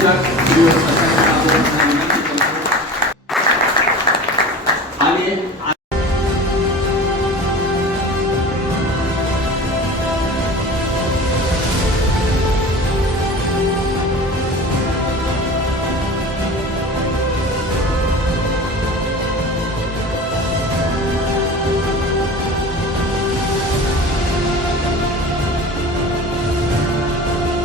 juga beliau selesai tahun